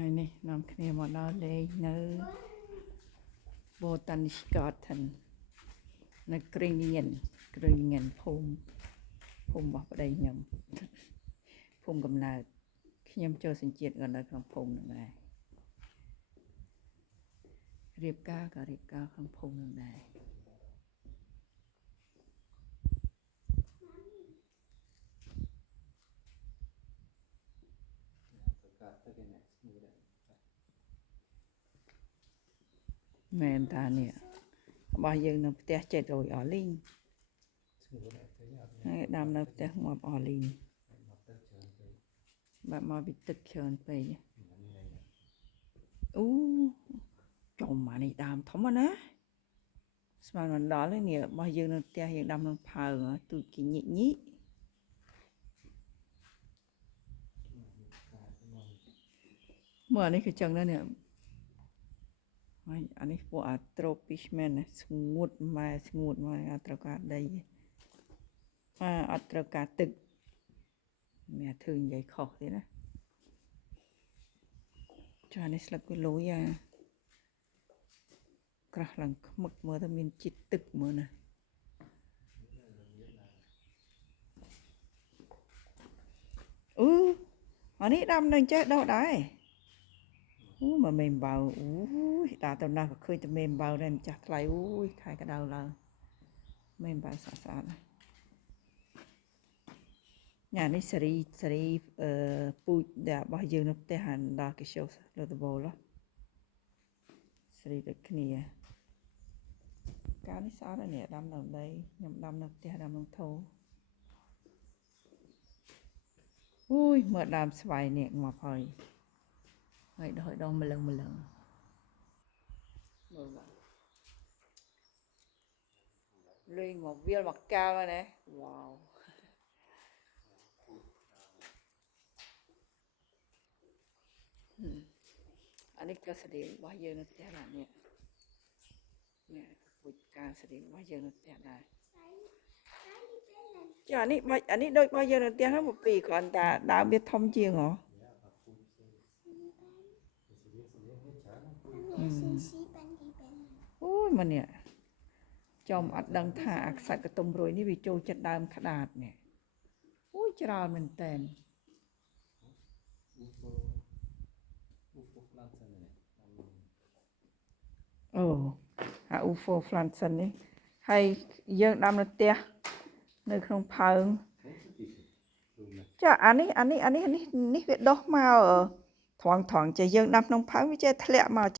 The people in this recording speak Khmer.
ថ្ងៃនេះនាំគ្នាមកដល់លេងនៅ Botanic Garden នៅគ្រឿងញៀនភូមិរបស់ប្តីខ្ញុំភូមិកំណើតខ្ញុំចូលសញ្ជាតិក៏នៅក្នុងភូមិនឹងដែររៀបការក្នុងភូមិនឹងដែរមែនតានេះរបស់យើងនៅផ្ទះ700អស់លីងហើយដាំនៅផ្ទះងាប់អស់លីងបាក់មកពីទឹកច្រើនពេកអូចំអានេះដើមធំណាស្មានមិនដល់ទេនេះរបស់យើងនៅផ្ទះយើងដាំក្នុងផើងទូចគេញិកមើលអានេះគឺចឹងដែរនេះហើយអានេះពួកអាត្រូពីសមែនណាស្ងួតមកអត់ត្រូវការដីអត់ត្រូវការទឹកមានធ្វើនិយាយខុសទេណាចានេះស្លឹកវាលុយក្រាស់ឡើងខ្មឹកមើលទៅមានជាតិទឹកមើលណាអានេះដាំនៅចេះដោះដែរមកមេបៅតាទៅណាស់ក៏ឃើញតែមេបៅដែរម្ចាស់ថ្លៃខែកដៅឡើងមេបៅស្អាតញ៉ានេះសេរីពូជដែលរបស់យើងនៅផ្ទះអានដល់គេចូលលើតបូលសេរីដូចគ្នាកាលនេះស្អាតនេះដាំនៅដីខ្ញុំដាំនៅផ្ទះដាំក្នុងថូមើលដើមស្វាយនេះងាប់ហើយដងម្លឹងមើលបាទលេងមកវាលមកកាលណាវ៉ាវអានេះក៏ស្តៀងរបស់យើងនៅផ្ទះដែរនេះពូជការស្តៀងរបស់យើងនៅផ្ទះដែរចាអានេះដូចរបស់យើងនៅផ្ទះហ្នឹងមកពីគ្រាន់តែដើមវាធំជាងហ៎មកនេះចំអត់ដឹងថាអាខ្សាច់កតុំរួយនេះវាចូលចិត្តដើមក្តាតនេះច្រើនមែនតើអា UFO Pflanzen នេះហើយយើងដាំនៅផ្ទះនៅក្នុងផើងចាអានេះវាដុះមកត្រង់ចេះយើងដាំក្នុងផើងវាចេះធ្លាក់មក